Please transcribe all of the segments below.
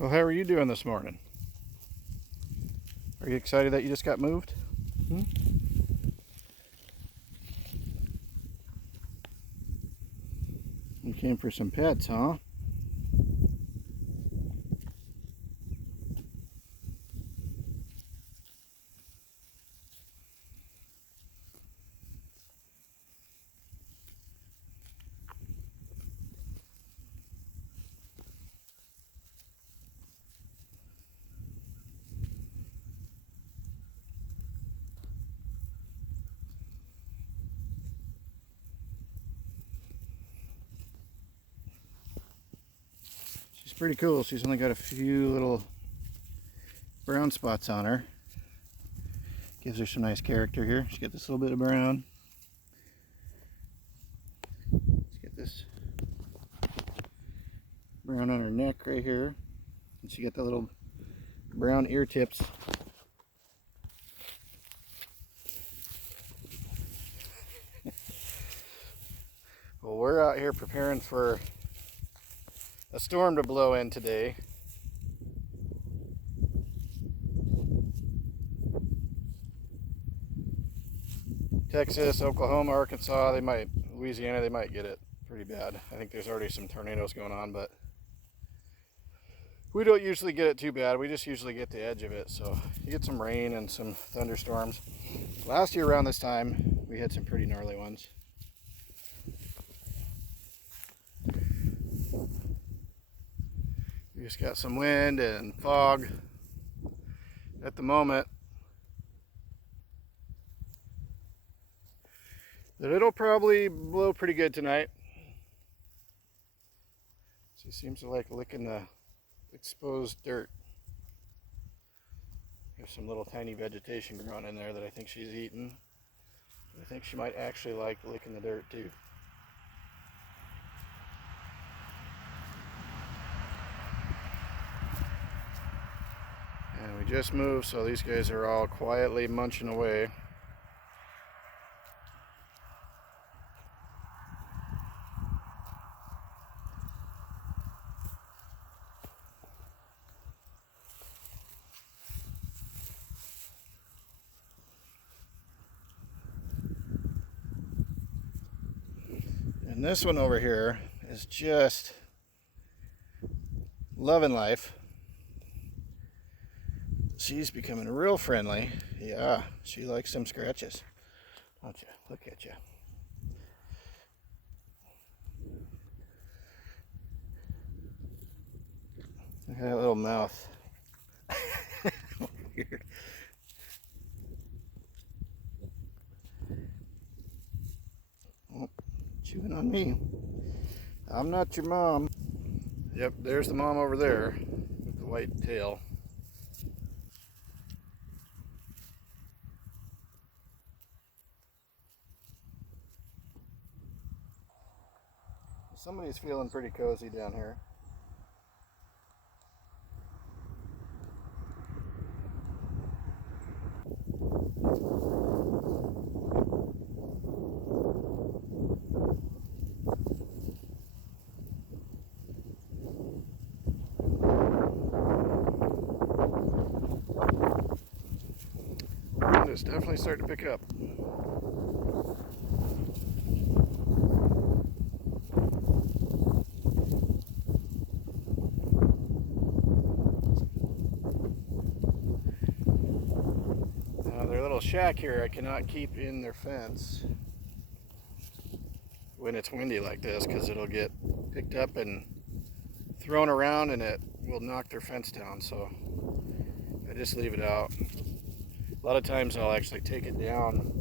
Well, how are you doing this morning? Are you excited that you just got moved? Hmm? You came for some pets, huh? She's pretty cool. She's only got a few little brown spots on her. Gives her some nice character here. She's got this little bit of brown. Let's get this brown on her neck right here. And she got the little brown ear tips. Well, we're out here preparing for a storm to blow in today. Texas, Oklahoma, Arkansas, Louisiana, they might get it pretty bad. I think there's already some tornadoes going on, but we don't usually get it too bad. We just usually get the edge of it. So you get some rain and some thunderstorms. Last year around this time, we had some pretty gnarly ones. We just got some wind and fog at the moment. But it'll probably blow pretty good tonight. She seems to like licking the exposed dirt. There's some little tiny vegetation growing in there that I think she's eating. I think she might actually like licking the dirt too. And we just moved, so these guys are all quietly munching away. And this one over here is just loving life. She's becoming real friendly. Yeah, she likes some scratches. Don't you? Look at you. Look at that little mouth. Weird. Oh, chewing on me. I'm not your mom. Yep, there's the mom over there with the white tail. Somebody's feeling pretty cozy down here. It's definitely starting to pick up. Now their little shack here I cannot keep in their fence when it's windy like this, because it'll get picked up and thrown around and it will knock their fence down. So I just leave it out. A lot of times I'll actually take it down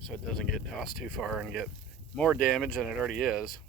so it doesn't get tossed too far and get more damage than it already is.